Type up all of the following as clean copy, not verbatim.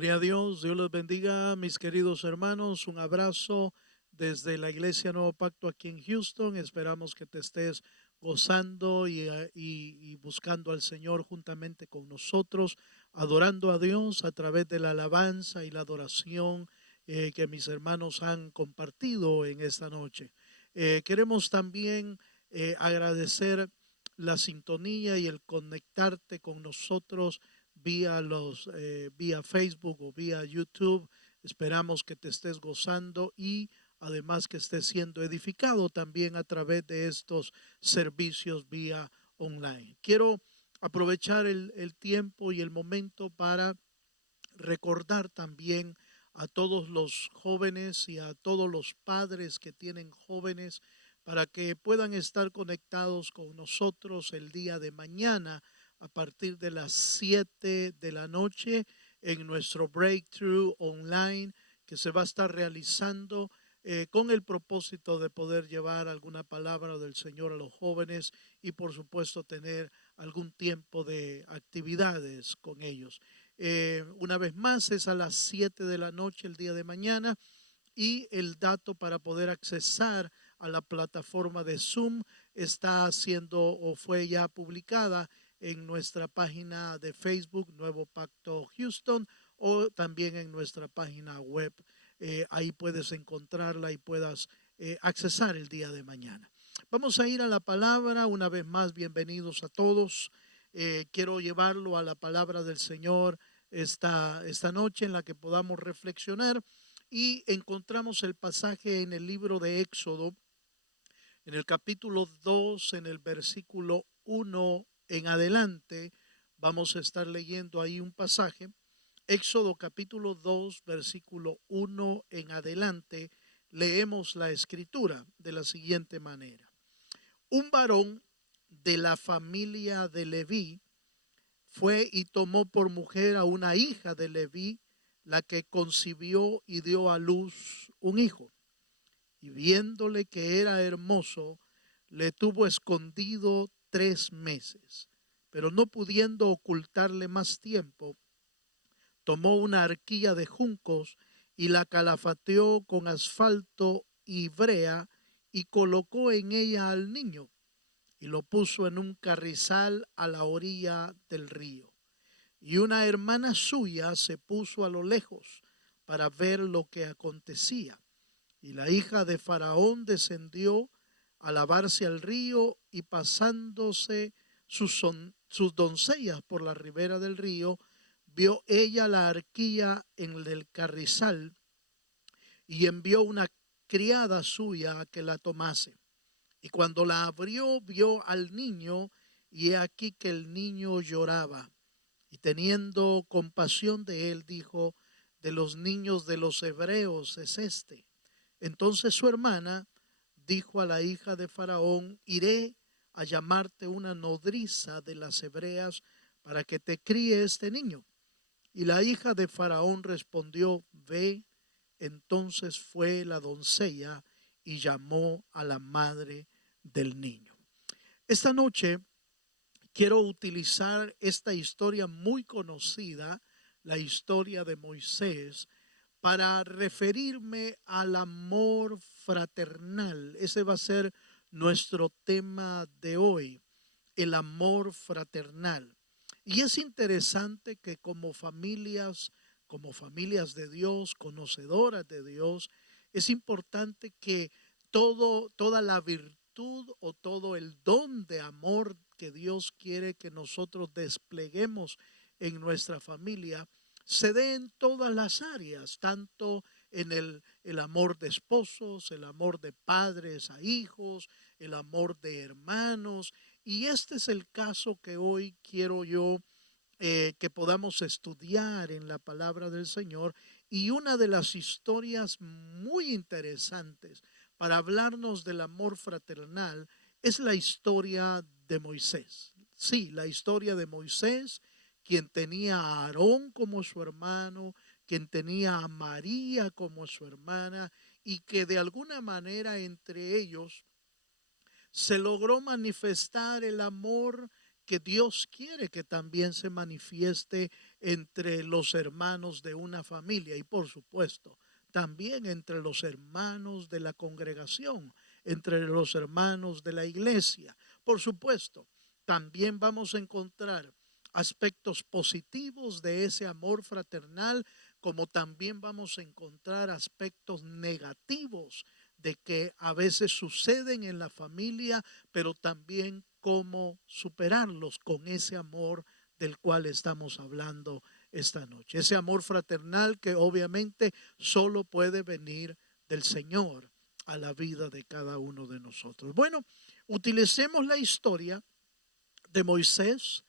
Gloria a Dios, Dios los bendiga, mis queridos hermanos. Un abrazo desde la Iglesia Nuevo Pacto aquí en Houston. Esperamos que te estés gozando y buscando al Señor juntamente con nosotros, adorando a Dios a través de la alabanza y la adoración que mis hermanos han compartido en esta noche. Queremos también agradecer la sintonía y el conectarte con nosotros vía Facebook o vía YouTube. Esperamos que te estés gozando y además que estés siendo edificado también a través de estos servicios vía online. Quiero aprovechar el tiempo y el momento para recordar también a todos los jóvenes y a todos los padres que tienen jóvenes para que puedan estar conectados con nosotros el día de mañana a partir de las 7 de la noche en nuestro Breakthrough Online que se va a estar realizando con el propósito de poder llevar alguna palabra del Señor a los jóvenes y por supuesto tener algún tiempo de actividades con ellos. Una vez más es a las 7 de la noche el día de mañana y el dato para poder accesar a la plataforma de Zoom está siendo o fue ya publicada en nuestra página de Facebook Nuevo Pacto Houston o también en nuestra página web. Ahí puedes encontrarla y puedas accesar el día de mañana. Vamos a ir a la palabra. Una vez más, bienvenidos a todos. Quiero llevarlo a la palabra del Señor esta noche en la que podamos reflexionar y encontramos el pasaje en el libro de Éxodo, en el capítulo 2, en el versículo 1 en adelante. Vamos a estar leyendo ahí un pasaje. Éxodo capítulo 2, versículo 1 en adelante, leemos la escritura de la siguiente manera. Un varón de la familia de Leví fue y tomó por mujer a una hija de Leví, la que concibió y dio a luz un hijo. Y viéndole que era hermoso, le tuvo escondido 3 meses. Pero no pudiendo ocultarle más tiempo, tomó una arquilla de juncos y la calafateó con asfalto y brea y colocó en ella al niño y lo puso en un carrizal a la orilla del río. Y una hermana suya se puso a lo lejos para ver lo que acontecía. Y la hija de Faraón descendió a lavarse al río y pasándose sus doncellas por la ribera del río, vio ella la arquilla en el carrizal y envió una criada suya a que la tomase. Y cuando la abrió, vio al niño y he aquí que el niño lloraba. Y teniendo compasión de él, dijo: de los niños de los hebreos es este. Entonces su hermana dijo a la hija de Faraón: iré a llamarte una nodriza de las hebreas para que te críe este niño. Y la hija de Faraón respondió: ve. Entonces fue la doncella y llamó a la madre del niño. Esta noche quiero utilizar esta historia muy conocida, la historia de Moisés, para referirme al amor fraternal. Ese va a ser nuestro tema de hoy, el amor fraternal. Y es interesante que como familias de Dios, conocedoras de Dios, es importante que toda la virtud o todo el don de amor que Dios quiere que nosotros despleguemos en nuestra familia se dé en todas las áreas, tanto en el amor de esposos, el amor de padres a hijos, el amor de hermanos. Y este es el caso que hoy quiero yo que podamos estudiar en la palabra del Señor. Y una de las historias muy interesantes para hablarnos del amor fraternal es la historia de Moisés. Sí, la historia de Moisés, quien tenía a Aarón como su hermano, quien tenía a María como su hermana, y que de alguna manera entre ellos se logró manifestar el amor que Dios quiere que también se manifieste entre los hermanos de una familia y por supuesto también entre los hermanos de la congregación, entre los hermanos de la iglesia. Por supuesto, también vamos a encontrar aspectos positivos de ese amor fraternal, como también vamos a encontrar aspectos negativos de que a veces suceden en la familia, pero también cómo superarlos con ese amor del cual estamos hablando esta noche. Ese amor fraternal que obviamente solo puede venir del Señor a la vida de cada uno de nosotros. Bueno, utilicemos la historia de Moisés,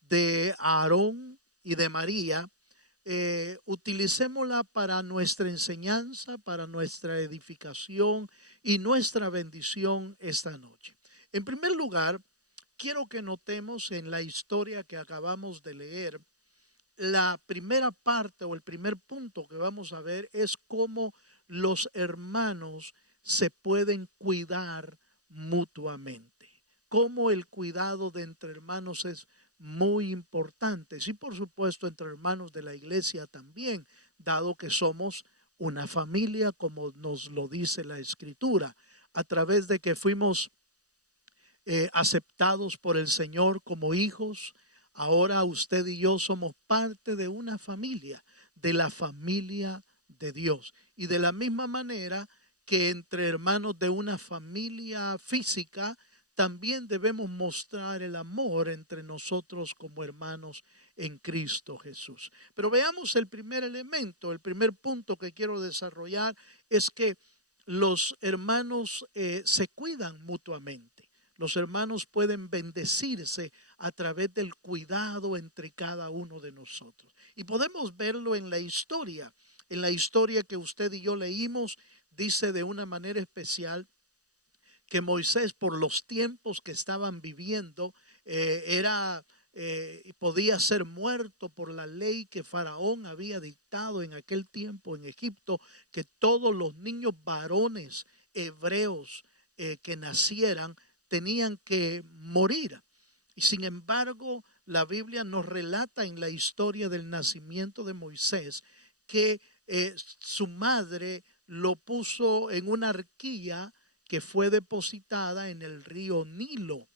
de Aarón y de María. Utilicémosla para nuestra enseñanza, para nuestra edificación y nuestra bendición esta noche. En primer lugar, quiero que notemos en la historia que acabamos de leer, la primera parte o el primer punto que vamos a ver es cómo los hermanos se pueden cuidar mutuamente, cómo el cuidado de entre hermanos es muy importante, y por supuesto entre hermanos de la iglesia también, dado que somos una familia como nos lo dice la escritura, a través de que fuimos aceptados por el Señor como hijos. Ahora usted y yo somos parte de una familia, de la familia de Dios. Y de la misma manera que entre hermanos de una familia física, también debemos mostrar el amor entre nosotros como hermanos en Cristo Jesús. Pero veamos el primer elemento, el primer punto que quiero desarrollar es que los hermanos se cuidan mutuamente. Los hermanos pueden bendecirse a través del cuidado entre cada uno de nosotros. Y podemos verlo en la historia. En la historia que usted y yo leímos, dice de una manera especial que Moisés, por los tiempos que estaban viviendo, podía ser muerto por la ley que Faraón había dictado en aquel tiempo en Egipto, que todos los niños varones hebreos que nacieran tenían que morir. Y sin embargo, la Biblia nos relata en la historia del nacimiento de Moisés que su madre lo puso en una arquilla que fue depositada en el río Nilo.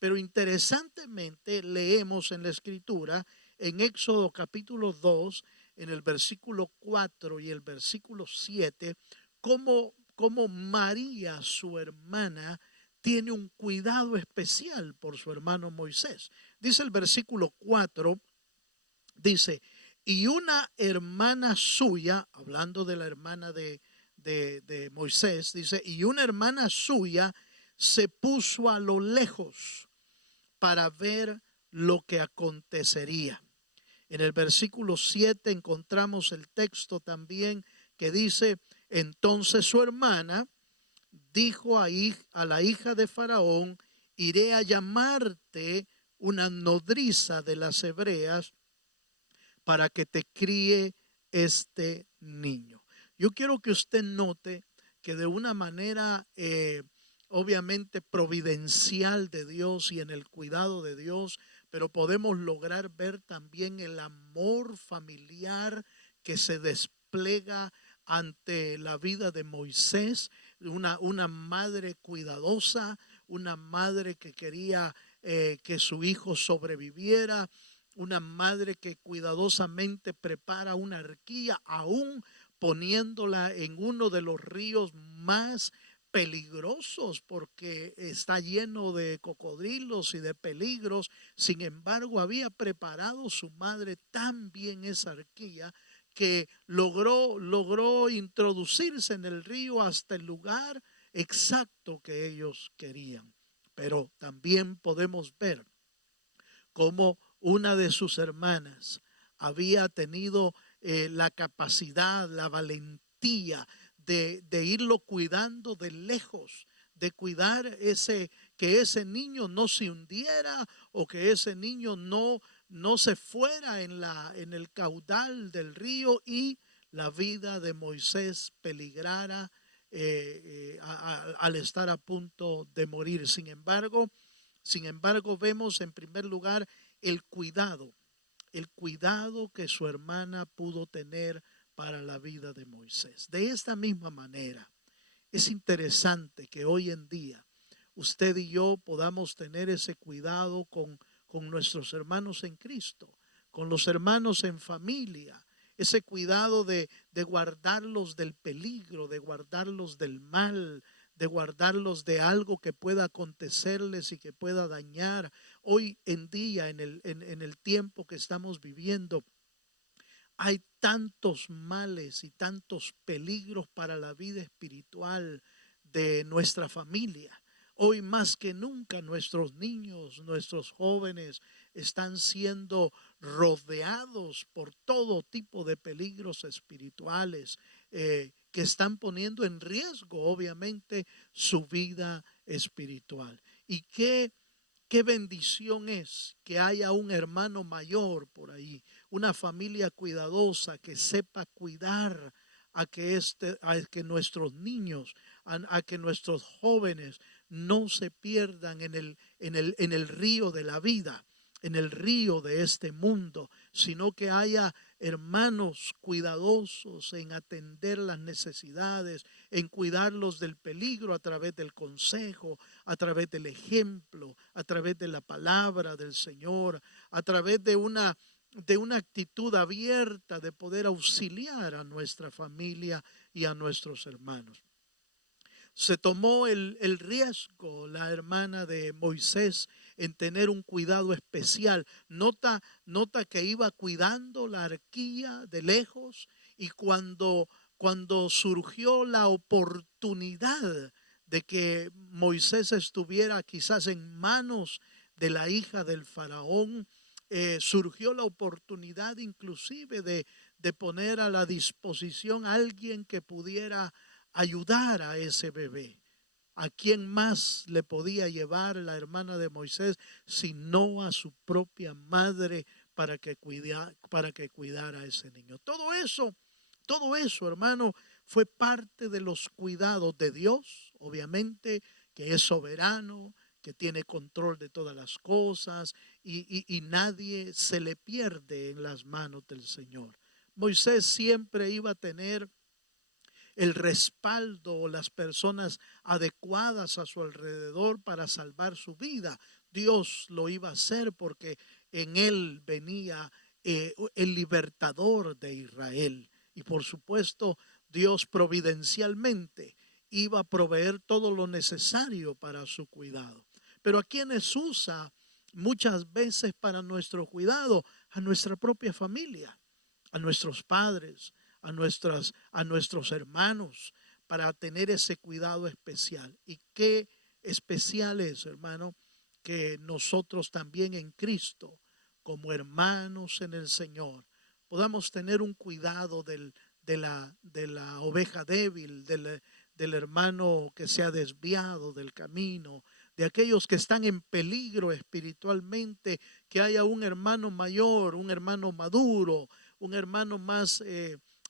Pero interesantemente leemos en la escritura, en Éxodo capítulo 2, en el versículo 4 y el versículo 7, cómo María, su hermana, tiene un cuidado especial por su hermano Moisés. Dice el versículo 4, dice, y una hermana suya, hablando de la hermana de Moisés, dice, y una hermana suya se puso a lo lejos para ver lo que acontecería. En el versículo 7 encontramos el texto también que dice, entonces su hermana dijo a la hija de Faraón, iré a llamarte una nodriza de las hebreas para que te críe este niño. Yo quiero que usted note que de una manera obviamente providencial de Dios y en el cuidado de Dios, pero podemos lograr ver también el amor familiar que se despliega ante la vida de Moisés, una madre cuidadosa, una madre que quería que su hijo sobreviviera, una madre que cuidadosamente prepara una arquilla, aún poniéndola en uno de los ríos más peligrosos porque está lleno de cocodrilos y de peligros. Sin embargo, había preparado su madre tan bien esa arquilla que logró introducirse en el río hasta el lugar exacto que ellos querían. Pero también podemos ver cómo una de sus hermanas había tenido la capacidad, la valentía de irlo cuidando de lejos, de cuidar que ese niño no se hundiera o que ese niño no se fuera en el caudal del río y la vida de Moisés peligrara al estar a punto de morir. Sin embargo, Sin embargo, vemos en primer lugar el cuidado que su hermana pudo tener para la vida de Moisés. De esta misma manera, es interesante que hoy en día usted y yo podamos tener ese cuidado con nuestros hermanos en Cristo, con los hermanos en familia, ese cuidado de guardarlos del peligro, de guardarlos del mal, de guardarlos de algo que pueda acontecerles y que pueda dañar. Hoy en día, en el tiempo que estamos viviendo, hay tantos males y tantos peligros para la vida espiritual de nuestra familia. Hoy más que nunca nuestros niños, nuestros jóvenes están siendo rodeados por todo tipo de peligros espirituales que están poniendo en riesgo obviamente su vida espiritual. Y qué bendición es que haya un hermano mayor por ahí, una familia cuidadosa que sepa cuidar a que nuestros niños, a que nuestros jóvenes no se pierdan en el río de la vida, en el río de este mundo, sino que haya hermanos cuidadosos en atender las necesidades, en cuidarlos del peligro a través del consejo, a través del ejemplo, a través de la palabra del Señor, a través de una actitud abierta de poder auxiliar a nuestra familia y a nuestros hermanos. Se tomó el riesgo la hermana de Moisés en tener un cuidado especial. Nota que iba cuidando la arquilla de lejos, y cuando surgió la oportunidad de que Moisés estuviera quizás en manos de la hija del faraón, surgió la oportunidad inclusive de poner a la disposición a alguien que pudiera ayudar a ese bebé. ¿A quién más le podía llevar la hermana de Moisés sino a su propia madre para que cuidara a ese niño? Todo eso, hermano, fue parte de los cuidados de Dios, obviamente, que es soberano, que tiene control de todas las cosas, y nadie se le pierde en las manos del Señor. Moisés siempre iba a tener el respaldo o las personas adecuadas a su alrededor para salvar su vida. Dios lo iba a hacer porque en él venía el libertador de Israel. Y por supuesto, Dios providencialmente iba a proveer todo lo necesario para su cuidado. Pero ¿a quienes usa muchas veces para nuestro cuidado? A nuestra propia familia, a nuestros padres, a nuestros hermanos, para tener ese cuidado especial. Y qué especial es, hermano, que nosotros también en Cristo, como hermanos en el Señor, podamos tener un cuidado de la oveja débil, del hermano que se ha desviado del camino, de aquellos que están en peligro espiritualmente, que haya un hermano mayor, un hermano maduro, un hermano más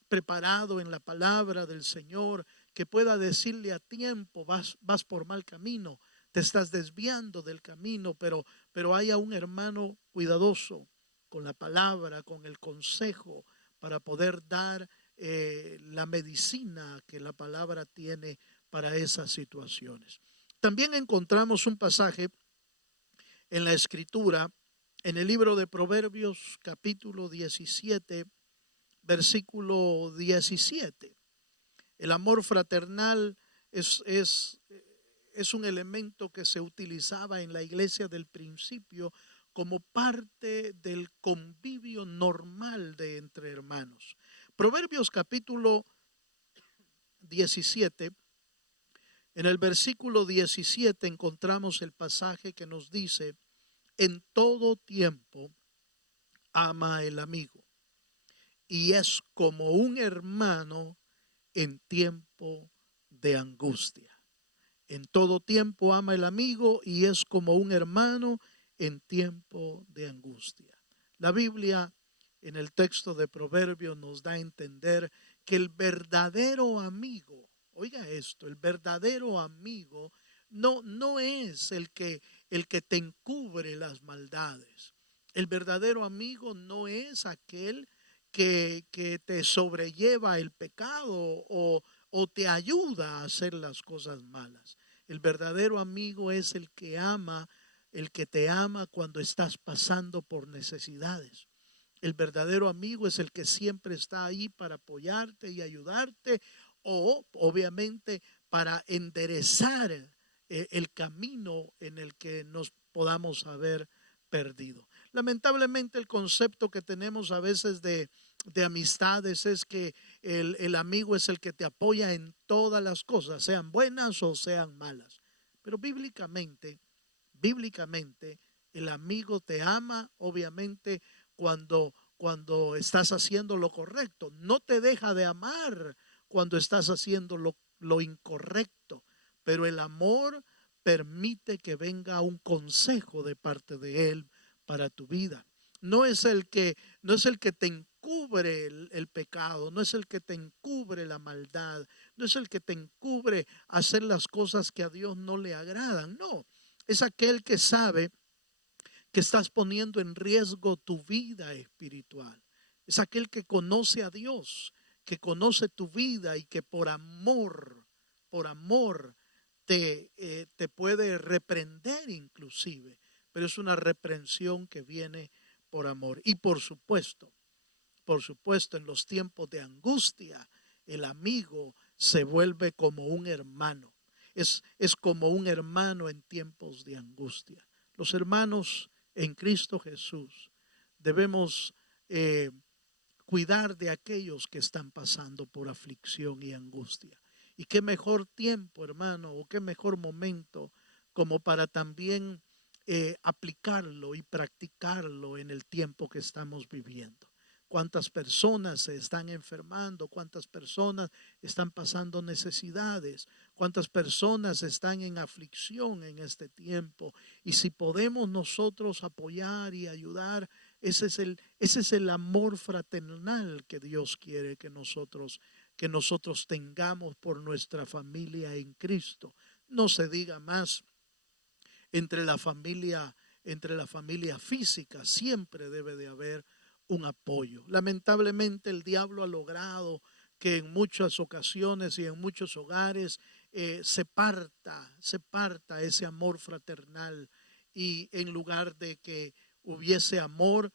preparado en la palabra del Señor, que pueda decirle a tiempo: vas por mal camino, te estás desviando del camino, pero haya un hermano cuidadoso con la palabra, con el consejo, para poder dar la medicina que la palabra tiene para esas situaciones. También encontramos un pasaje en la Escritura, en el libro de Proverbios capítulo 17, versículo 17. El amor fraternal es un elemento que se utilizaba en la iglesia del principio como parte del convivio normal de entre hermanos. Proverbios capítulo 17, en el versículo 17 encontramos el pasaje que nos dice: en todo tiempo ama el amigo, y es como un hermano en tiempo de angustia. En todo tiempo ama el amigo, y es como un hermano en tiempo de angustia. La Biblia, en el texto de Proverbios, nos da a entender que el verdadero amigo, oiga esto, el verdadero amigo no es el que te encubre las maldades. El verdadero amigo no es aquel que te sobrelleva el pecado o te ayuda a hacer las cosas malas. El verdadero amigo es el que ama, el que te ama cuando estás pasando por necesidades. El verdadero amigo es el que siempre está ahí para apoyarte y ayudarte o obviamente para enderezar el camino en el que nos podamos haber perdido. Lamentablemente el concepto que tenemos a veces de amistades es que el amigo es el que te apoya en todas las cosas, sean buenas o sean malas. Pero bíblicamente, el amigo te ama, obviamente, cuando estás haciendo lo correcto. No te deja de amar cuando estás haciendo lo incorrecto. Pero el amor permite que venga un consejo de parte de él para tu vida. No es el que te encubre el pecado, no es el que te encubre la maldad, no es el que te encubre hacer las cosas que a Dios no le agradan. No, es aquel que sabe que estás poniendo en riesgo tu vida espiritual. Es aquel que conoce a Dios, que conoce tu vida y que por amor te puede reprender inclusive, pero es una reprensión que viene por amor. Y por supuesto, en los tiempos de angustia, el amigo se vuelve como un hermano. Es como un hermano en tiempos de angustia. Los hermanos en Cristo Jesús debemos cuidar de aquellos que están pasando por aflicción y angustia. Y qué mejor tiempo, hermano, o qué mejor momento como para también aplicarlo y practicarlo en el tiempo que estamos viviendo. Cuántas personas se están enfermando, cuántas personas están pasando necesidades, cuántas personas están en aflicción en este tiempo. Y si podemos nosotros apoyar y ayudar, ese es el amor fraternal que Dios quiere que nosotros tengamos por nuestra familia en Cristo. No se diga más entre la familia, entre la familia física, siempre debe de haber un apoyo. Lamentablemente el diablo ha logrado que en muchas ocasiones y en muchos hogares se parta ese amor fraternal y en lugar de que hubiese amor,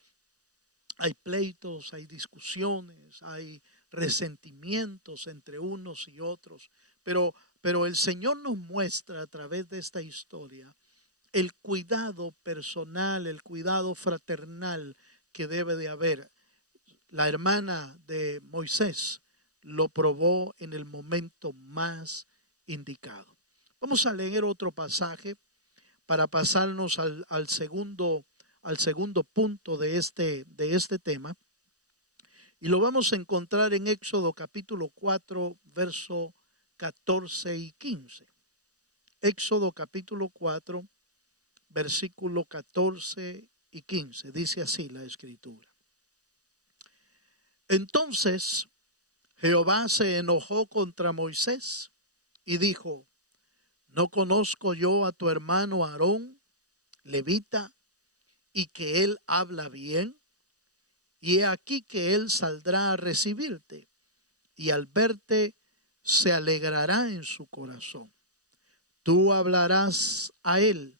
hay pleitos, hay discusiones, hay resentimientos entre unos y otros. Pero el Señor nos muestra a través de esta historia el cuidado personal, el cuidado fraternal que debe de haber. La hermana de Moisés lo probó en el momento más indicado. Vamos a leer otro pasaje para pasarnos al segundo punto de este tema. Y lo vamos a encontrar en Éxodo capítulo 4, verso 14 y 15. Éxodo capítulo 4, versículo 14 y 15. Dice así la escritura. Entonces Jehová se enojó contra Moisés y dijo: ¿no conozco yo a tu hermano Aarón, levita, y que él habla bien? Y he aquí que él saldrá a recibirte, y al verte se alegrará en su corazón. Tú hablarás a él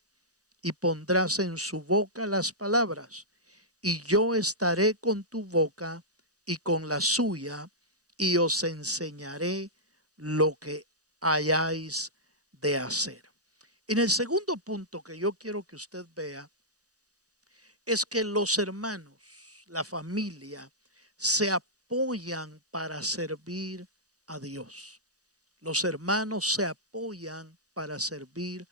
y pondrás en su boca las palabras, y yo estaré con tu boca y con la suya, y os enseñaré lo que hayáis de hacer. En el segundo punto que yo quiero que usted vea es que los hermanos, la familia, se apoyan para servir a Dios. Los hermanos se apoyan para servir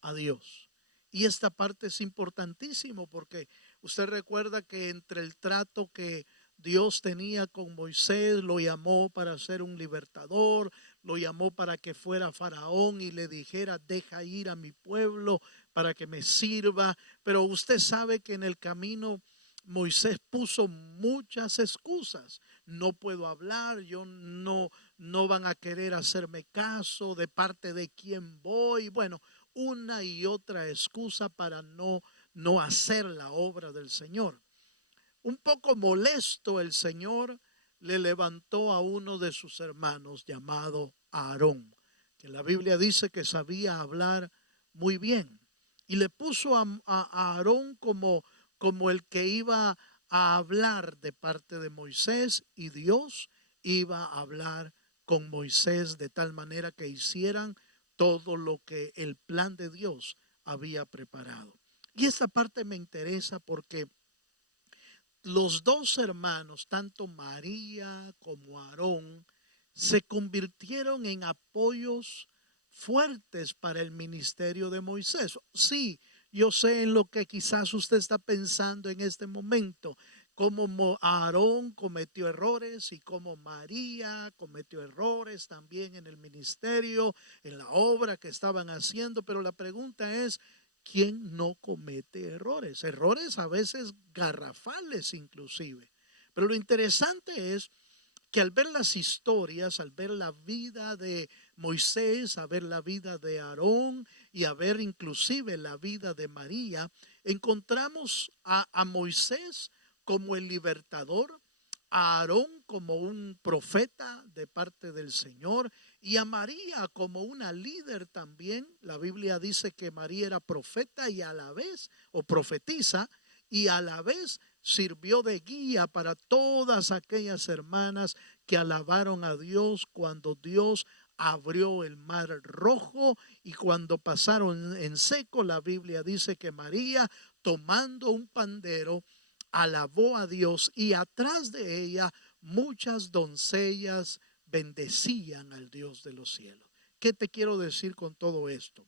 a Dios. Y esta parte es importantísimo porque usted recuerda que entre el trato que Dios tenía con Moisés, lo llamó para ser un libertador, lo llamó para que fuera Faraón y le dijera: deja ir a mi pueblo para que me sirva. Pero usted sabe que en el camino Moisés puso muchas excusas. No puedo hablar, yo no van a querer hacerme caso, de parte de quién voy. Bueno, una y otra excusa para no hacer la obra del Señor. Un poco molesto, el Señor le levantó a uno de sus hermanos llamado Aarón, que la Biblia dice que sabía hablar muy bien, y le puso a Aarón como el que iba a hablar de parte de Moisés, y Dios iba a hablar con Moisés de tal manera que hicieran todo lo que el plan de Dios había preparado. Y esta parte me interesa porque los dos hermanos, tanto María como Aarón, se convirtieron en apoyos fuertes para el ministerio de Moisés. Sí, yo sé en lo que quizás usted está pensando en este momento, cómo Aarón cometió errores y cómo María cometió errores también en el ministerio, en la obra que estaban haciendo, pero la pregunta es, ¿quién no comete errores? Errores a veces garrafales inclusive. Pero lo interesante es que al ver las historias, al ver la vida de Moisés, a ver la vida de Aarón y a ver inclusive la vida de María, encontramos a Moisés como el libertador, a Aarón como un profeta de parte del Señor y a María como una líder también. La Biblia dice que María era profeta y a la vez, o profetiza, y a la vez sirvió de guía para todas aquellas hermanas que alabaron a Dios cuando Dios abrió el mar rojo y cuando pasaron en seco. La Biblia dice que María, tomando un pandero, alabó a Dios y atrás de ella muchas doncellas bendecían al Dios de los cielos. ¿Qué te quiero decir con todo esto?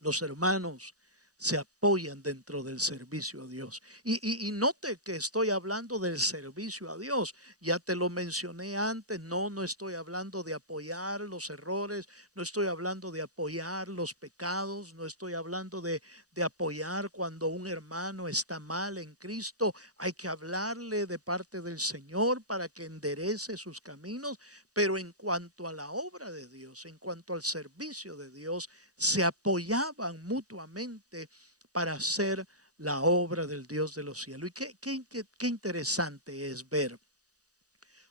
Los hermanos se apoyan dentro del servicio a Dios. Y note que estoy hablando del servicio a Dios. Ya te lo mencioné antes, no estoy hablando de apoyar los errores, no estoy hablando de apoyar los pecados, no estoy hablando de apoyar cuando un hermano está mal en Cristo. Hay que hablarle de parte del Señor para que enderece sus caminos, pero en cuanto a la obra de Dios, en cuanto al servicio de Dios, se apoyaban mutuamente para hacer la obra del Dios de los cielos. Y qué interesante es ver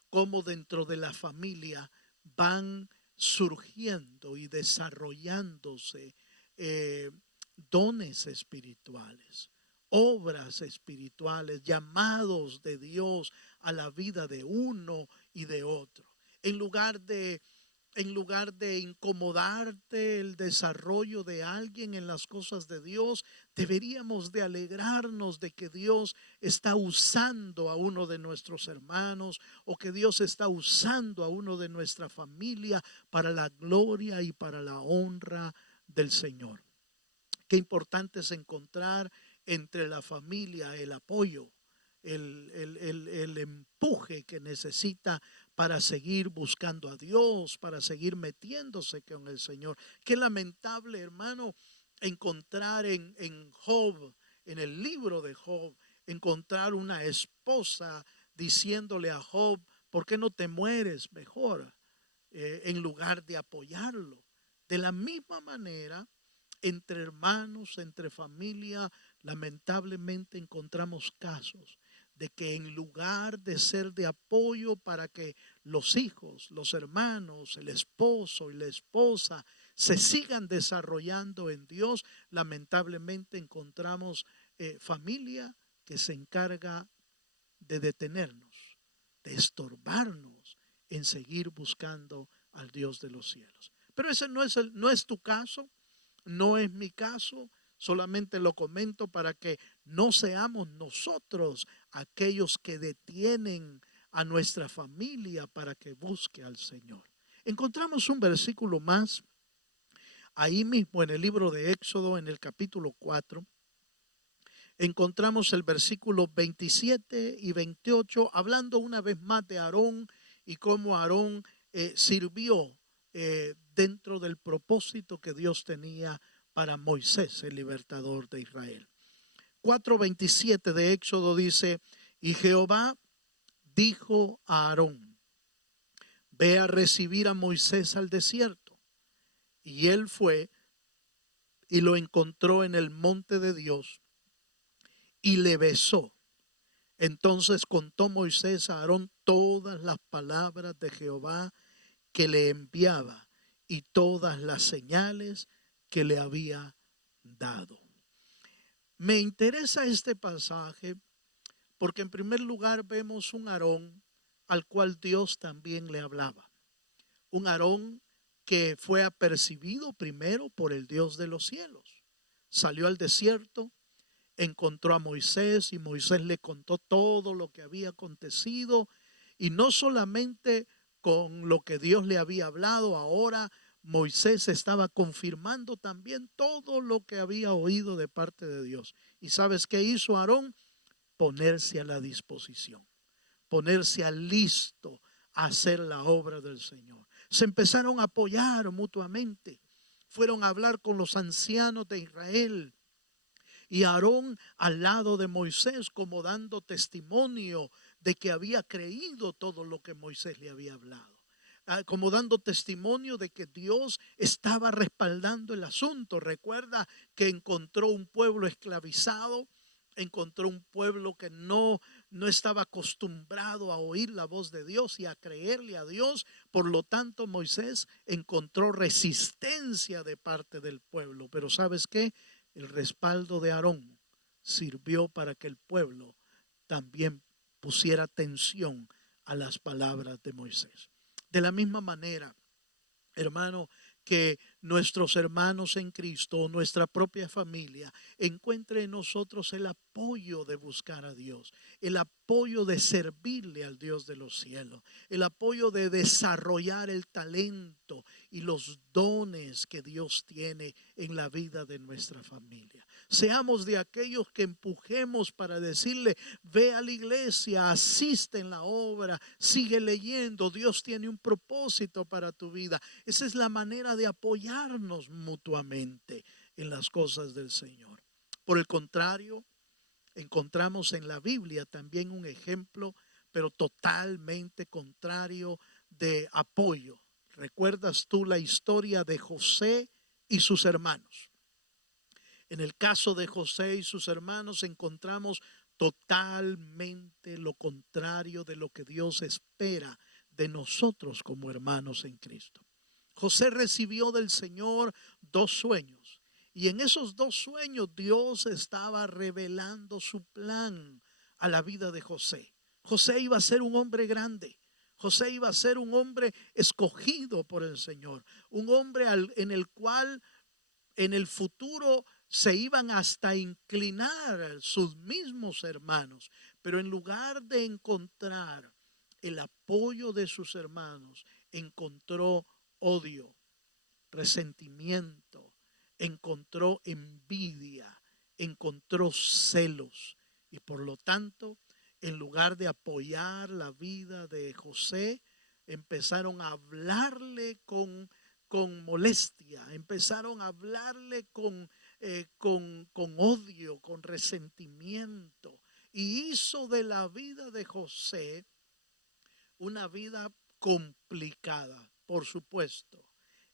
cómo dentro de la familia van surgiendo y desarrollándose eh, dones espirituales, obras espirituales, llamados de Dios a la vida de uno y de otro. En lugar de incomodarte el desarrollo de alguien en las cosas de Dios, deberíamos de alegrarnos de que Dios está usando a uno de nuestros hermanos o que Dios está usando a uno de nuestra familia para la gloria y para la honra del Señor. Qué importante es encontrar entre la familia el apoyo, el empuje que necesita para seguir buscando a Dios, para seguir metiéndose con el Señor. Qué lamentable, hermano, encontrar en Job, en el libro de Job, encontrar una esposa diciéndole a Job, ¿por qué no te mueres mejor? En lugar de apoyarlo. De la misma manera, entre hermanos, entre familia, lamentablemente encontramos casos de que en lugar de ser de apoyo para que los hijos, los hermanos, el esposo y la esposa se sigan desarrollando en Dios, lamentablemente encontramos familia que se encarga de detenernos, de estorbarnos en seguir buscando al Dios de los cielos. Pero ese no es tu caso, no es mi caso. Solamente lo comento para que no seamos nosotros aquellos que detienen a nuestra familia para que busque al Señor. Encontramos un versículo más ahí mismo en el libro de Éxodo, en el capítulo 4. Encontramos el versículo 27 y 28, hablando una vez más de Aarón y cómo Aarón sirvió dentro del propósito que Dios tenía para Moisés, el libertador de Israel. 4:27 de Éxodo dice: y Jehová dijo a Aarón, ve a recibir a Moisés al desierto. Y él fue y lo encontró en el monte de Dios y le besó. Entonces contó Moisés a Aarón todas las palabras de Jehová que le enviaba y todas las señales que le había dado. Me interesa este pasaje porque en primer lugar vemos un Aarón al cual Dios también le hablaba. Un Aarón que fue apercibido primero por el Dios de los cielos. Salió al desierto, encontró a Moisés y Moisés le contó todo lo que había acontecido, y no solamente con lo que Dios le había hablado, ahora Moisés estaba confirmando también todo lo que había oído de parte de Dios. ¿Y sabes qué hizo Aarón? Ponerse a la disposición, ponerse a listo a hacer la obra del Señor. Se empezaron a apoyar mutuamente, fueron a hablar con los ancianos de Israel, y Aarón al lado de Moisés como dando testimonio de que había creído todo lo que Moisés le había hablado. Como dando testimonio de que Dios estaba respaldando el asunto. Recuerda que encontró un pueblo esclavizado, encontró un pueblo que no estaba acostumbrado a oír la voz de Dios y a creerle a Dios. Por lo tanto, Moisés encontró resistencia de parte del pueblo. Pero ¿sabes qué? El respaldo de Aarón sirvió para que el pueblo también pusiera atención a las palabras de Moisés. De la misma manera, hermano, que nuestros hermanos en Cristo, nuestra propia familia, encuentre en nosotros el apoyo de buscar a Dios, el apoyo de servirle al Dios de los cielos, el apoyo de desarrollar el talento y los dones que Dios tiene en la vida de nuestra familia. Seamos de aquellos que empujemos para decirle: ve a la iglesia, asiste en la obra, sigue leyendo, Dios tiene un propósito para tu vida. Esa es la manera de apoyarnos mutuamente en las cosas del Señor. Por el contrario, encontramos en la Biblia también un ejemplo, pero totalmente contrario, de apoyo. ¿Recuerdas tú la historia de José y sus hermanos? En el caso de José y sus hermanos encontramos totalmente lo contrario de lo que Dios espera de nosotros como hermanos en Cristo. José recibió del Señor 2 sueños, y en esos 2 sueños Dios estaba revelando su plan a la vida de José. José iba a ser un hombre grande. José iba a ser un hombre escogido por el Señor, un hombre en el cual en el futuro se iban hasta inclinar sus mismos hermanos. Pero en lugar de encontrar el apoyo de sus hermanos, encontró odio, resentimiento, encontró envidia, encontró celos. Y por lo tanto, en lugar de apoyar la vida de José, empezaron a hablarle con molestia, empezaron a hablarle con odio, con resentimiento. Y hizo de la vida de José una vida complicada, por supuesto,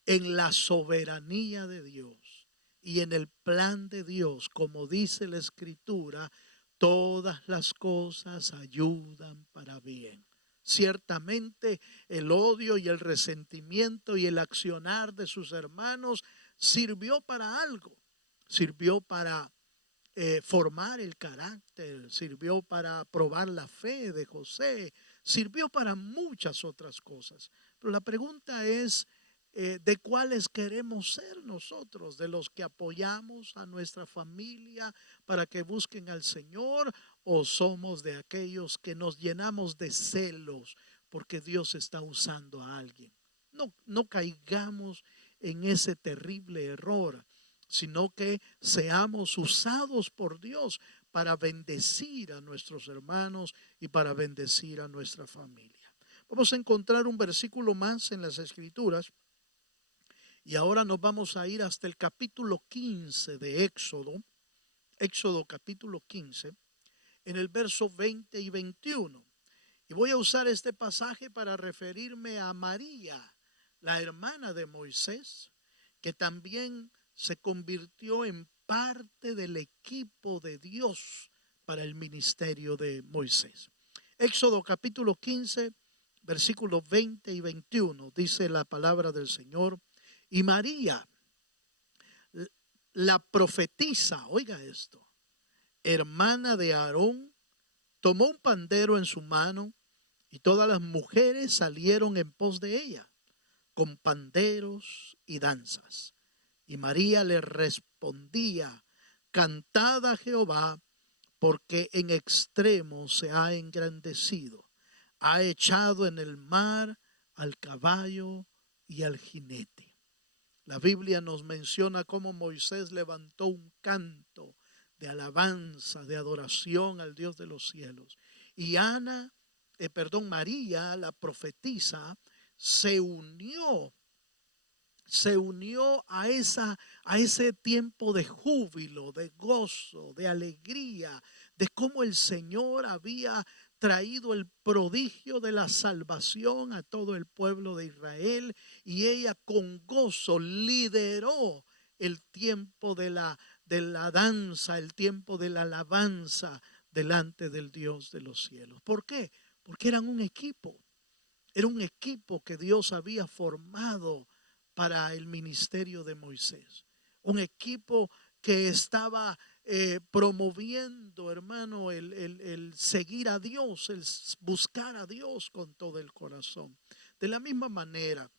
en la soberanía de Dios y en el plan de Dios. Como dice la Escritura, todas las cosas ayudan para bien. Ciertamente el odio y el resentimiento y el accionar de sus hermanos sirvió para algo. Sirvió para formar el carácter, sirvió para probar la fe de José, sirvió para muchas otras cosas. Pero la pregunta es, ¿de cuáles queremos ser nosotros? ¿De los que apoyamos a nuestra familia para que busquen al Señor? ¿O somos de aquellos que nos llenamos de celos porque Dios está usando a alguien? No caigamos en ese terrible error, sino que seamos usados por Dios para bendecir a nuestros hermanos y para bendecir a nuestra familia. Vamos a encontrar un versículo más en las Escrituras, y ahora nos vamos a ir hasta el capítulo 15 de Éxodo. Éxodo capítulo 15, en el verso 20 y 21. Y voy a usar este pasaje para referirme a María, la hermana de Moisés, que también se convirtió en parte del equipo de Dios para el ministerio de Moisés. Éxodo capítulo 15, versículos 20 y 21, dice la palabra del Señor. Y María, la profetisa, oiga esto, hermana de Aarón, tomó un pandero en su mano y todas las mujeres salieron en pos de ella con panderos y danzas. Y María le respondía: cantad a Jehová, porque en extremo se ha engrandecido, ha echado en el mar al caballo y al jinete. La Biblia nos menciona cómo Moisés levantó un canto de alabanza, de adoración al Dios de los cielos. Y María, la profetisa, se unió a ese tiempo de júbilo, de gozo, de alegría, de cómo el Señor había traído el prodigio de la salvación a todo el pueblo de Israel, y ella con gozo lideró el tiempo de la danza, el tiempo de la alabanza delante del Dios de los cielos. ¿Por qué? Porque eran un equipo. Era un equipo que Dios había formado para el ministerio de Moisés. Un equipo que estaba promoviendo, hermano, el seguir a Dios, el buscar a Dios con todo el corazón. De la misma manera,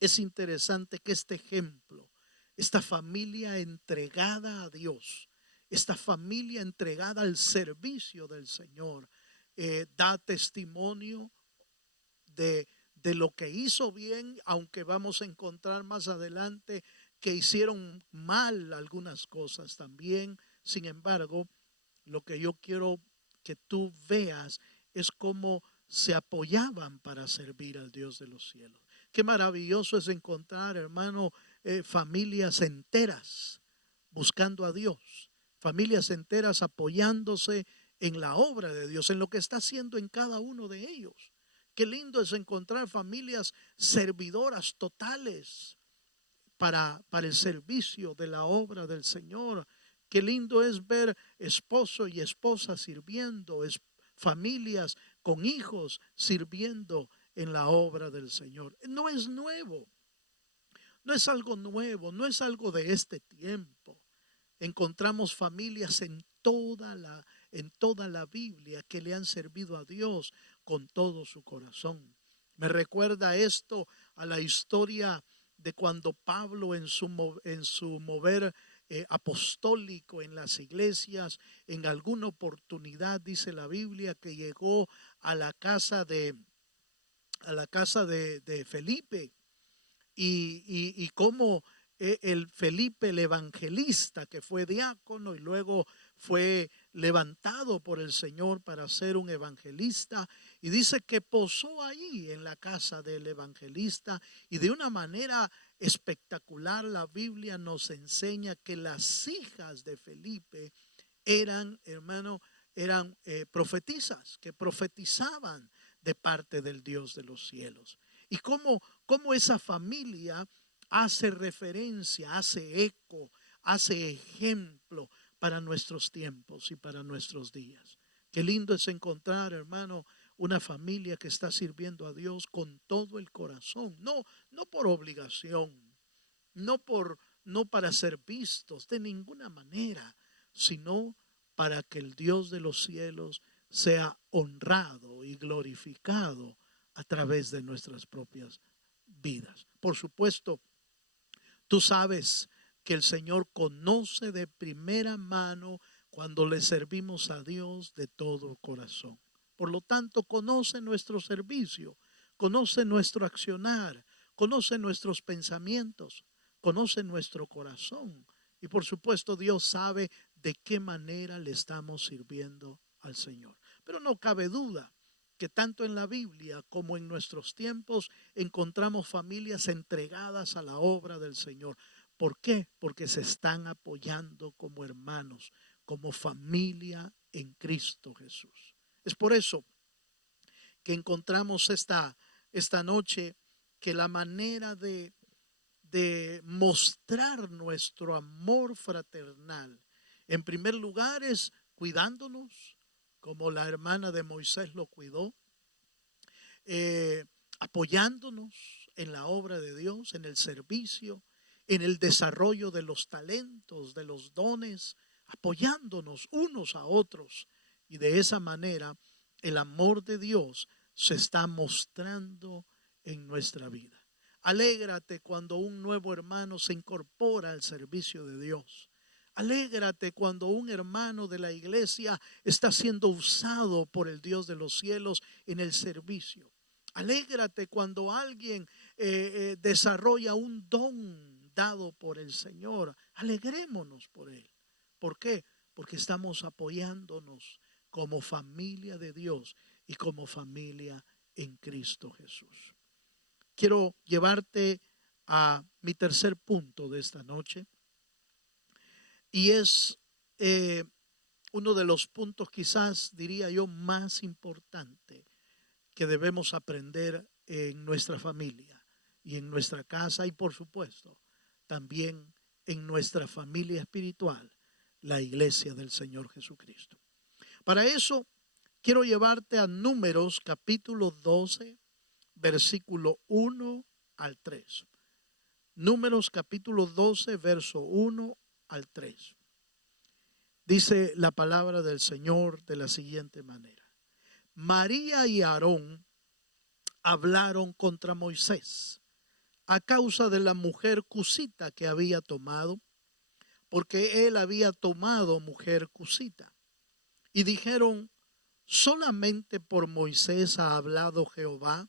es interesante que este ejemplo, esta familia entregada a Dios, esta familia entregada al servicio del Señor, da testimonio de lo que hizo bien, aunque vamos a encontrar más adelante que hicieron mal algunas cosas también. Sin embargo, lo que yo quiero que tú veas es cómo se apoyaban para servir al Dios de los cielos. Qué maravilloso es encontrar, hermano, familias enteras buscando a Dios, familias enteras apoyándose en la obra de Dios, en lo que está haciendo en cada uno de ellos. Qué lindo es encontrar familias servidoras totales para el servicio de la obra del Señor. Qué lindo es ver esposo y esposa sirviendo, familias con hijos sirviendo en la obra del Señor. No es nuevo, no es algo nuevo, no es algo de este tiempo. Encontramos familias en toda la Biblia que le han servido a Dios con todo su corazón. Me recuerda esto a la historia de cuando Pablo en su mover apostólico en las iglesias, en alguna oportunidad dice la Biblia que llegó a la casa de Felipe, y cómo el Felipe el evangelista, que fue diácono y luego fue levantado por el Señor para ser un evangelista, y dice que posó ahí en la casa del evangelista, y de una manera espectacular la Biblia nos enseña que las hijas de Felipe eran, hermano, eran profetisas, que profetizaban de parte del Dios de los cielos. Y cómo esa familia hace referencia, hace eco, hace ejemplo para nuestros tiempos y para nuestros días. Qué lindo es encontrar, hermano, una familia que está sirviendo a Dios con todo el corazón, no por obligación, no para ser vistos de ninguna manera, sino para que el Dios de los cielos sea honrado y glorificado a través de nuestras propias vidas. Por supuesto, tú sabes que el Señor conoce de primera mano cuando le servimos a Dios de todo corazón. Por lo tanto, conoce nuestro servicio, conoce nuestro accionar, conoce nuestros pensamientos, conoce nuestro corazón. Y por supuesto, Dios sabe de qué manera le estamos sirviendo al Señor. Pero no cabe duda que tanto en la Biblia como en nuestros tiempos encontramos familias entregadas a la obra del Señor. ¿Por qué? Porque se están apoyando como hermanos, como familia en Cristo Jesús. Es por eso que encontramos esta noche que la manera de de mostrar nuestro amor fraternal. En primer lugar es cuidándonos, como la hermana de Moisés lo cuidó, apoyándonos en la obra de Dios, en el servicio, en el desarrollo de los talentos, de los dones, apoyándonos unos a otros. Y de esa manera el amor de Dios se está mostrando en nuestra vida. Alégrate cuando un nuevo hermano se incorpora al servicio de Dios. Alégrate cuando un hermano de la iglesia está siendo usado por el Dios de los cielos en el servicio. Alégrate cuando alguien desarrolla un don dado por el Señor. Alegrémonos por él. ¿Por qué? Porque estamos apoyándonos como familia de Dios y como familia en Cristo Jesús. Quiero llevarte a mi tercer punto de esta noche, y es uno de los puntos, quizás diría yo, más importante que debemos aprender en nuestra familia y en nuestra casa, y por supuesto también en nuestra familia espiritual, la iglesia del Señor Jesucristo. Para eso quiero llevarte a Números capítulo 12, versículo 1 al 3. Números capítulo 12, verso 1 al 3. Dice la palabra del Señor de la siguiente manera: María y Aarón hablaron contra Moisés a causa de la mujer cusita que había tomado, porque él había tomado mujer cusita. Y dijeron: solamente por Moisés ha hablado Jehová,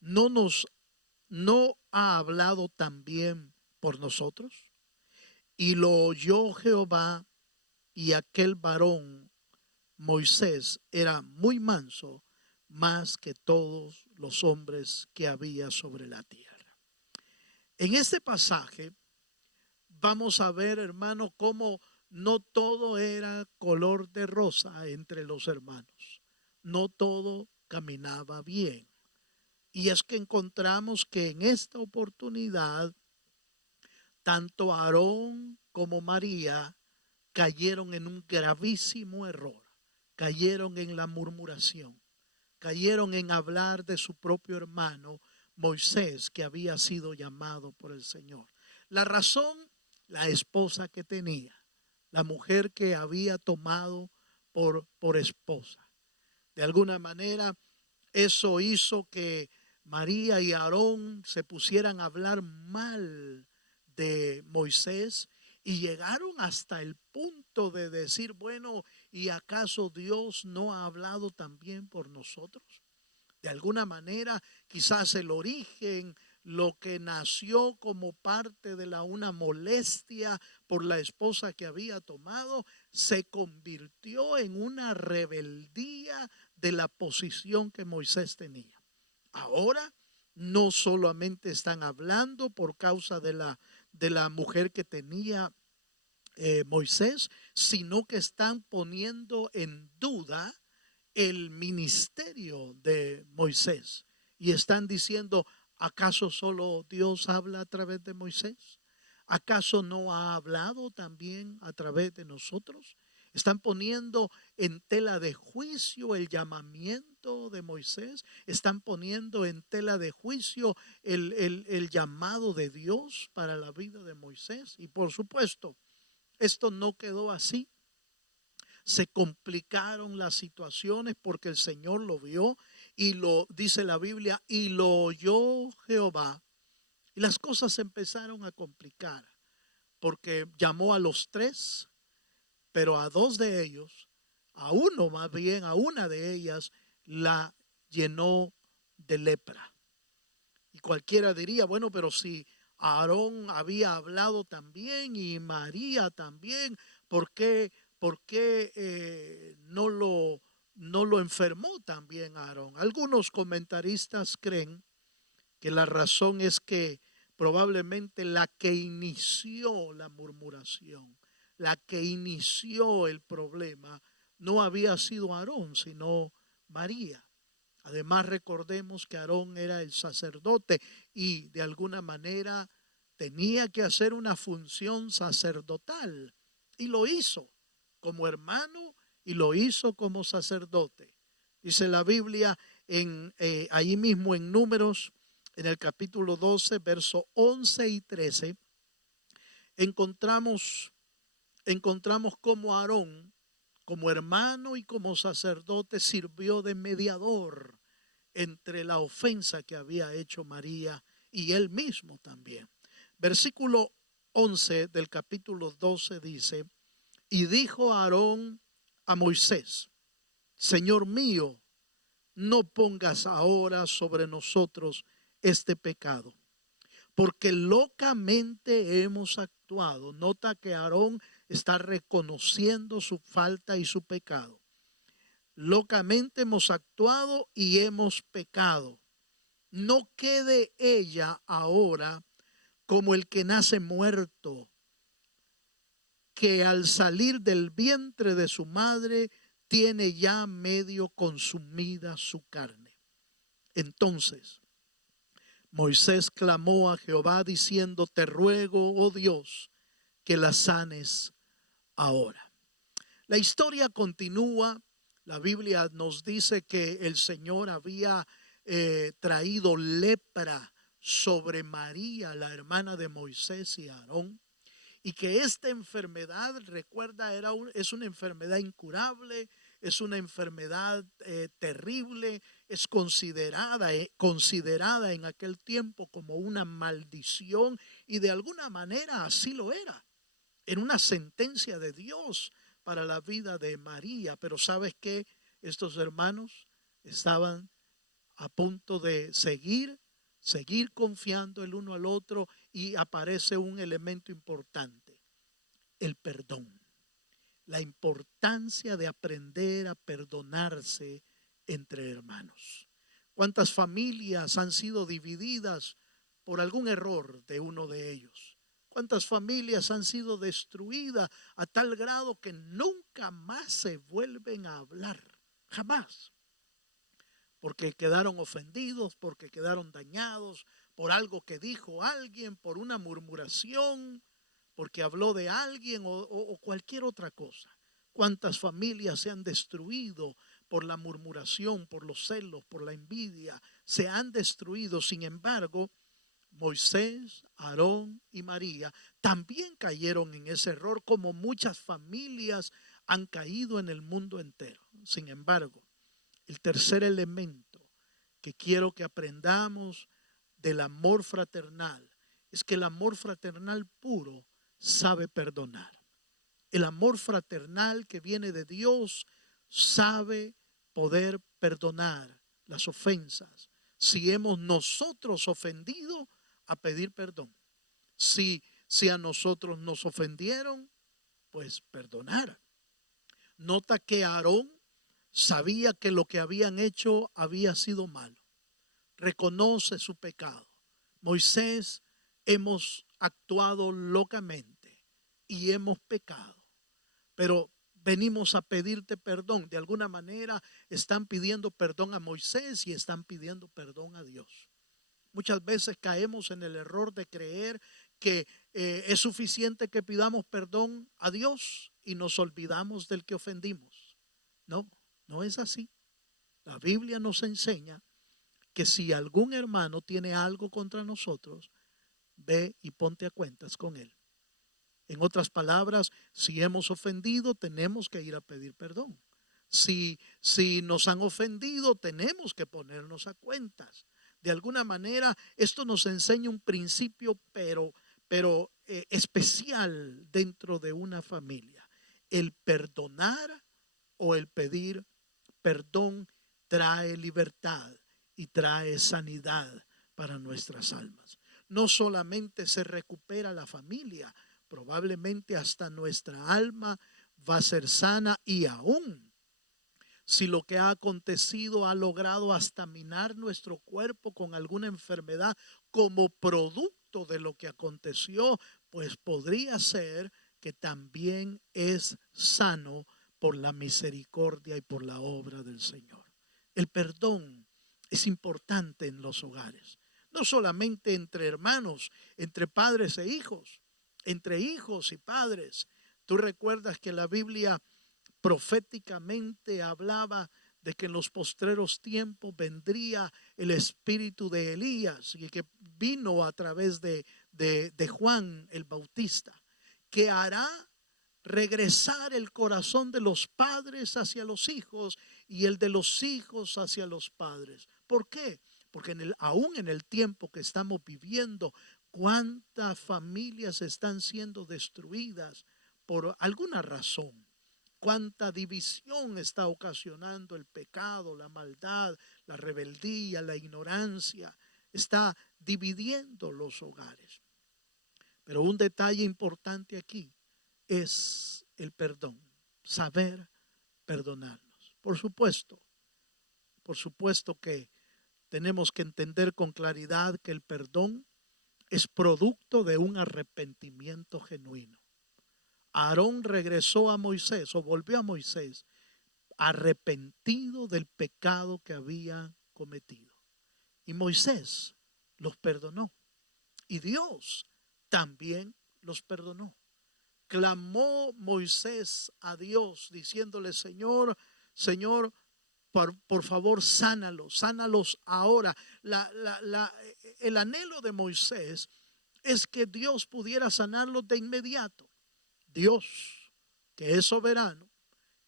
¿no ha hablado también por nosotros? Y lo oyó Jehová, y aquel varón Moisés era muy manso, más que todos los hombres que había sobre la tierra. En este pasaje vamos a ver, hermano, cómo no todo era color de rosa entre los hermanos. No todo caminaba bien. Y es que encontramos que en esta oportunidad tanto Aarón como María cayeron en un gravísimo error. Cayeron en la murmuración. Cayeron en hablar de su propio hermano Moisés, que había sido llamado por el Señor. La razón: la esposa que tenía, la mujer que había tomado por esposa. De alguna manera eso hizo que María y Aarón se pusieran a hablar mal de Moisés, y llegaron hasta el punto de decir: bueno, ¿y acaso Dios no ha hablado también por nosotros? De alguna manera, quizás el origen, lo que nació como parte de una molestia por la esposa que había tomado, se convirtió en una rebeldía de la posición que Moisés tenía. Ahora no solamente están hablando por causa de la mujer que tenía Moisés, sino que están poniendo en duda el ministerio de Moisés. Y están diciendo: ¿acaso solo Dios habla a través de Moisés? ¿Acaso no ha hablado también a través de nosotros? Están poniendo en tela de juicio el llamamiento de Moisés. Están poniendo en tela de juicio el llamado de Dios para la vida de Moisés. Y por supuesto, esto no quedó así. Se complicaron las situaciones porque el Señor lo vio, y lo dice la Biblia, y lo oyó Jehová. Y las cosas se empezaron a complicar porque llamó a los tres, pero a dos de ellos, a uno más bien, a una de ellas, la llenó de lepra. Y cualquiera diría: bueno, pero si Aarón había hablado también y María también, ¿por qué no lo enfermó también Aarón? Algunos comentaristas creen que la razón es que probablemente la que inició la murmuración, la que inició el problema, no había sido Aarón, sino María. Además, recordemos que Aarón era el sacerdote, y de alguna manera tenía que hacer una función sacerdotal y lo hizo como hermano y lo hizo como sacerdote. Dice la Biblia ahí mismo en Números, en el capítulo 12, versos 11 y 13, encontramos cómo Aarón, como hermano y como sacerdote, sirvió de mediador entre la ofensa que había hecho María y él mismo también. Versículo 11 del capítulo 12 dice: y dijo Aarón a Moisés: Señor mío, no pongas ahora sobre nosotros este pecado, porque locamente hemos actuado. Nota que Aarón está reconociendo su falta y su pecado. Locamente hemos actuado y hemos pecado. No quede ella ahora como el que nace muerto, que al salir del vientre de su madre tiene ya medio consumida su carne. Entonces Moisés clamó a Jehová diciendo: te ruego, oh Dios, que la sanes ahora. La historia continúa. La Biblia nos dice que el Señor había traído lepra sobre María, la hermana de Moisés y Aarón, y que esta enfermedad, recuerda, es una enfermedad incurable, es una enfermedad terrible, es considerada en aquel tiempo como una maldición, y de alguna manera así lo era. Era una sentencia de Dios para la vida de María. Pero ¿sabes qué? Estos hermanos estaban a punto de seguir confiando el uno al otro, y aparece un elemento importante: el perdón. La importancia de aprender a perdonarse entre hermanos. ¿Cuántas familias han sido divididas por algún error de uno de ellos? ¿Cuántas familias han sido destruidas a tal grado que nunca más se vuelven a hablar? Jamás. Porque quedaron ofendidos, porque quedaron dañados por algo que dijo alguien, por una murmuración, porque habló de alguien o cualquier otra cosa. ¿Cuántas familias se han destruido por la murmuración, por los celos, por la envidia? Se han destruido. Sin embargo, Moisés, Aarón y María también cayeron en ese error, como muchas familias han caído en el mundo entero. Sin embargo, el tercer elemento que quiero que aprendamos del amor fraternal es que el amor fraternal puro sabe perdonar. El amor fraternal que viene de Dios sabe poder perdonar las ofensas. Si hemos nosotros ofendido, a pedir perdón. Si a nosotros nos ofendieron, pues perdonar. Nota que Aarón sabía que lo que habían hecho había sido malo. Reconoce su pecado. Moisés, hemos actuado locamente y hemos pecado, pero venimos a pedirte perdón. De alguna manera están pidiendo perdón a Moisés y están pidiendo perdón a Dios. Muchas veces caemos en el error de creer que es suficiente que pidamos perdón a Dios y nos olvidamos del que ofendimos. No, no es así. La Biblia nos enseña que si algún hermano tiene algo contra nosotros, ve y ponte a cuentas con él. En otras palabras, si hemos ofendido, tenemos que ir a pedir perdón. Si nos han ofendido, tenemos que ponernos a cuentas. De alguna manera, esto nos enseña un principio, pero especial dentro de una familia. El perdonar o el pedir perdón trae libertad y trae sanidad para nuestras almas. No solamente se recupera la familia, probablemente hasta nuestra alma va a ser sana, y aún si lo que ha acontecido ha logrado hasta minar nuestro cuerpo con alguna enfermedad como producto de lo que aconteció, pues podría ser que también es sano por la misericordia y por la obra del Señor. El perdón es importante en los hogares. no solamente entre hermanos, entre padres e hijos, entre hijos y padres. Tú recuerdas que la Biblia proféticamente hablaba de que en los postreros tiempos vendría el espíritu de Elías, y que vino a través de Juan el Bautista, que hará regresar el corazón de los padres hacia los hijos y el de los hijos hacia los padres. ¿Por qué? Porque aún en el tiempo que estamos viviendo, cuántas familias están siendo destruidas por alguna razón. Cuánta división está ocasionando el pecado, la maldad, la rebeldía, la ignorancia. Está dividiendo los hogares. Pero un detalle importante aquí es el perdón, saber perdonarnos. Por supuesto que tenemos que entender con claridad que el perdón es producto de un arrepentimiento genuino. Aarón regresó a Moisés o volvió a Moisés arrepentido del pecado que había cometido. Y Moisés los perdonó. Y Dios también los perdonó. Clamó Moisés a Dios diciéndole: Señor, por favor, sánalos ahora. El anhelo de Moisés es que Dios pudiera sanarlos de inmediato. Dios, que es soberano,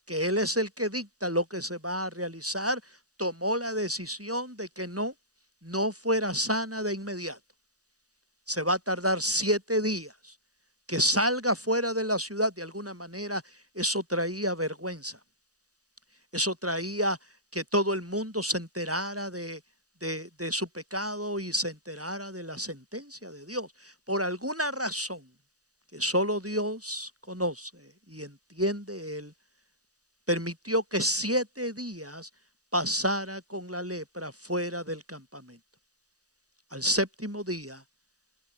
que Él es el que dicta lo que se va a realizar, tomó la decisión de que no fuera sana de inmediato. Se va a tardar 7 días. Que salga fuera de la ciudad. De alguna manera eso traía vergüenza. Eso traía que todo el mundo se enterara de su pecado y se enterara de la sentencia de Dios. Por alguna razón que solo Dios conoce y entiende Él, permitió que 7 días pasara con la lepra fuera del campamento. Al 7º día,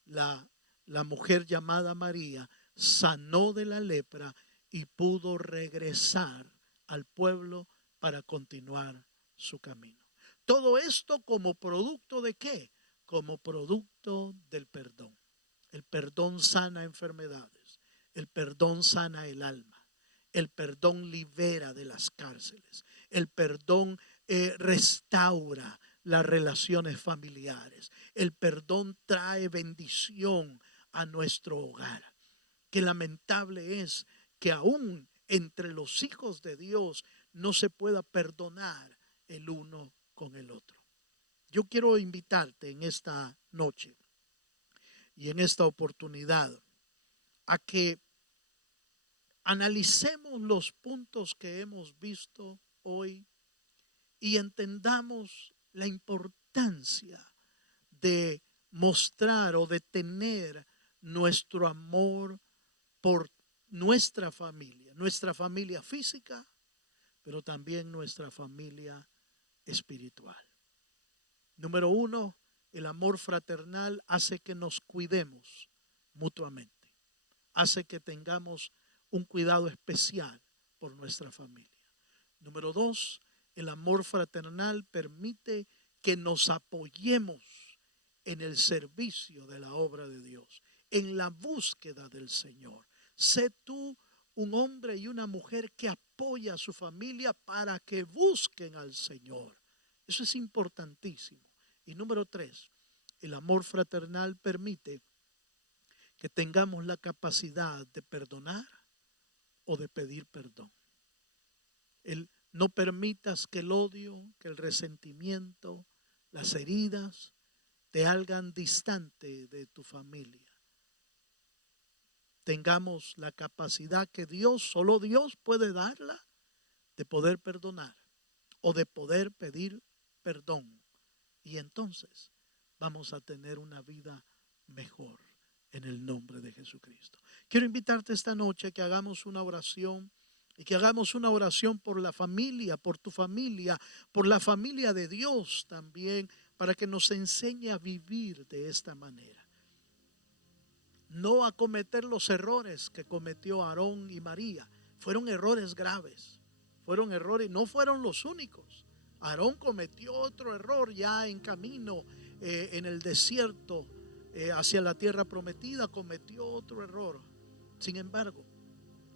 la mujer llamada María sanó de la lepra y pudo regresar al pueblo para continuar su camino. Todo esto como producto ¿de qué? Como producto del perdón. El perdón sana enfermedades. El perdón sana el alma. El perdón libera de las cárceles. El perdón restaura las relaciones familiares. El perdón trae bendición a nuestro hogar. Qué lamentable es que aún entre los hijos de Dios no se pueda perdonar el uno con el otro. Yo quiero invitarte en esta noche y en esta oportunidad a que analicemos los puntos que hemos visto hoy y entendamos la importancia de mostrar o de tener nuestro amor por nuestra familia física, pero también nuestra familia espiritual. Número 1, el amor fraternal hace que nos cuidemos mutuamente, hace que tengamos un cuidado especial por nuestra familia. Número 2, el amor fraternal permite que nos apoyemos en el servicio de la obra de Dios, en la búsqueda del Señor. Sé tú un hombre y una mujer que apoya a su familia para que busquen al Señor. Eso es importantísimo. Y número 3, el amor fraternal permite que tengamos la capacidad de perdonar o de pedir perdón. No permitas que el odio, que el resentimiento, las heridas te hagan distante de tu familia. Tengamos la capacidad que solo Dios puede darla, de poder perdonar o de poder pedir perdón. Y entonces vamos a tener una vida mejor en el nombre de Jesucristo. Quiero invitarte esta noche a que hagamos una oración y que hagamos una oración por la familia, por tu familia, por la familia de Dios también, para que nos enseñe a vivir de esta manera. No a cometer los errores que cometió Aarón y María. Fueron errores graves. Fueron errores, no fueron los únicos. Aarón cometió otro error ya en camino en el desierto hacia la tierra prometida, cometió otro error. Sin embargo,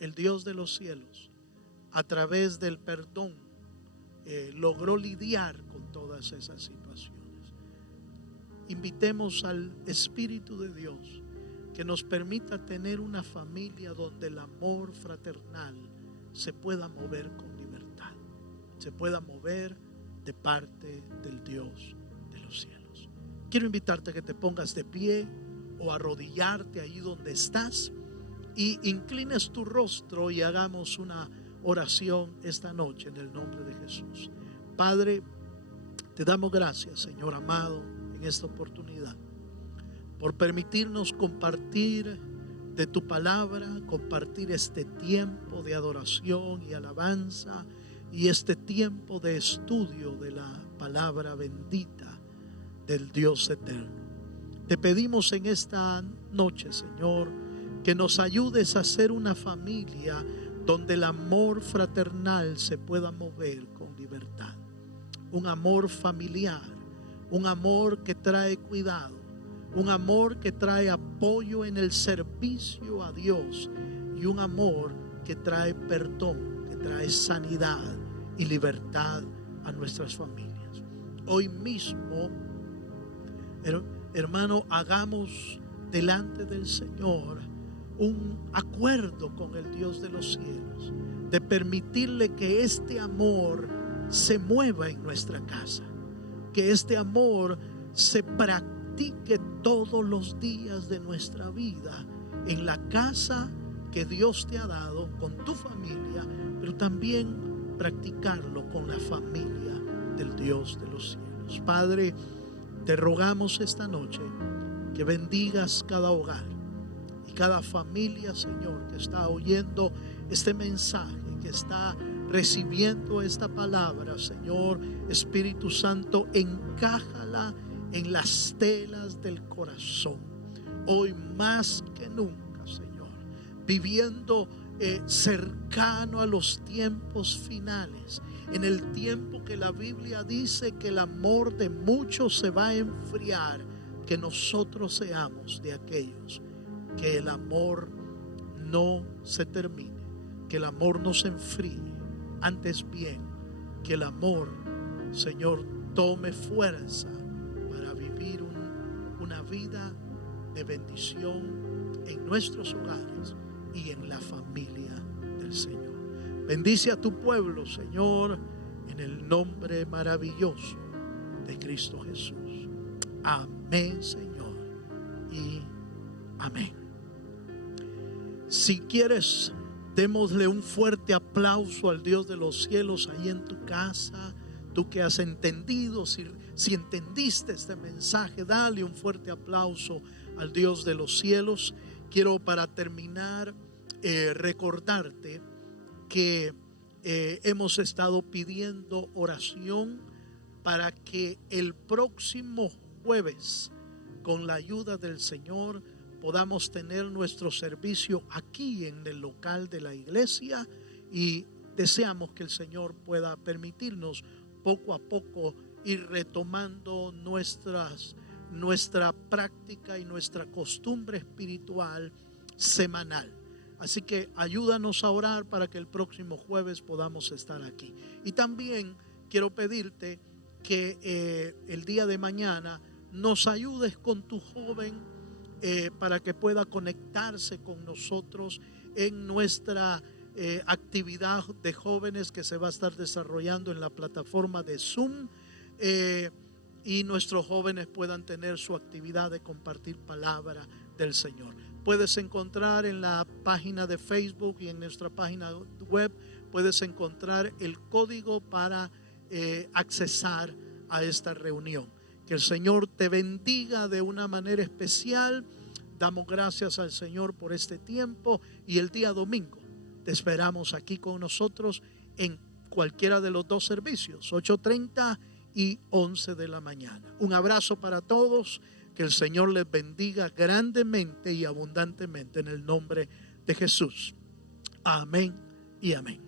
el Dios de los cielos, a través del perdón, logró lidiar con todas esas situaciones. Invitemos al Espíritu de Dios que nos permita tener una familia donde el amor fraternal se pueda mover con libertad, se pueda mover de parte del Dios de los cielos. Quiero invitarte a que te pongas de pie o arrodillarte ahí donde estás y inclines tu rostro y hagamos una oración esta noche en el nombre de Jesús. Padre, te damos gracias, Señor amado, en esta oportunidad por permitirnos compartir de tu palabra, compartir este tiempo de adoración y alabanza y este tiempo de estudio de la palabra bendita del Dios eterno. Te pedimos en esta noche, Señor, que nos ayudes a ser una familia donde el amor fraternal se pueda mover con libertad. Un amor familiar, un amor que trae cuidado, un amor que trae apoyo en el servicio a Dios y un amor que trae perdón, que trae sanidad y libertad a nuestras familias. Hoy mismo, hermano, hagamos delante del Señor un acuerdo con el Dios de los cielos, de permitirle que este amor se mueva en nuestra casa, que este amor se practique todos los días de nuestra vida en la casa que Dios te ha dado, con tu familia, pero también practicarlo con la familia del Dios de los cielos. Padre, te rogamos esta noche que bendigas cada hogar y cada familia, Señor, que está oyendo este mensaje, que está recibiendo esta palabra. Señor Espíritu Santo, encájala en las telas del corazón. Hoy más que nunca, Señor, viviendo cercano a los tiempos finales, en el tiempo que la Biblia dice que el amor de muchos se va a enfriar, que nosotros seamos de aquellos que el amor no se termine, que el amor no se enfríe, antes bien que el amor, Señor, tome fuerza para vivir una vida de bendición en nuestros hogares y en la familia del Señor. Bendice a tu pueblo, Señor, en el nombre maravilloso de Cristo Jesús. Amén, Señor, y amén. Si quieres, démosle un fuerte aplauso al Dios de los cielos ahí en tu casa. Tú que has entendido, si entendiste este mensaje, dale un fuerte aplauso al Dios de los cielos. Quiero, para terminar, recordarte que hemos estado pidiendo oración para que el próximo jueves, con la ayuda del Señor, podamos tener nuestro servicio aquí en el local de la iglesia, y deseamos que el Señor pueda permitirnos poco a poco ir retomando nuestra práctica y nuestra costumbre espiritual semanal. Así que ayúdanos a orar para que el próximo jueves podamos estar aquí. Y también quiero pedirte que el día de mañana nos ayudes con tu joven para que pueda conectarse con nosotros en nuestra actividad de jóvenes que se va a estar desarrollando en la plataforma de Zoom, y nuestros jóvenes puedan tener su actividad de compartir palabra del Señor. Puedes encontrar en la página de Facebook y en nuestra página web, puedes encontrar el código para accesar a esta reunión. Que el Señor te bendiga de una manera especial. Damos gracias al Señor por este tiempo, y el día domingo te esperamos aquí con nosotros en cualquiera de los dos servicios, 8:30 y 11 de la mañana. Un abrazo para todos. Que el Señor les bendiga grandemente y abundantemente en el nombre de Jesús. Amén y amén.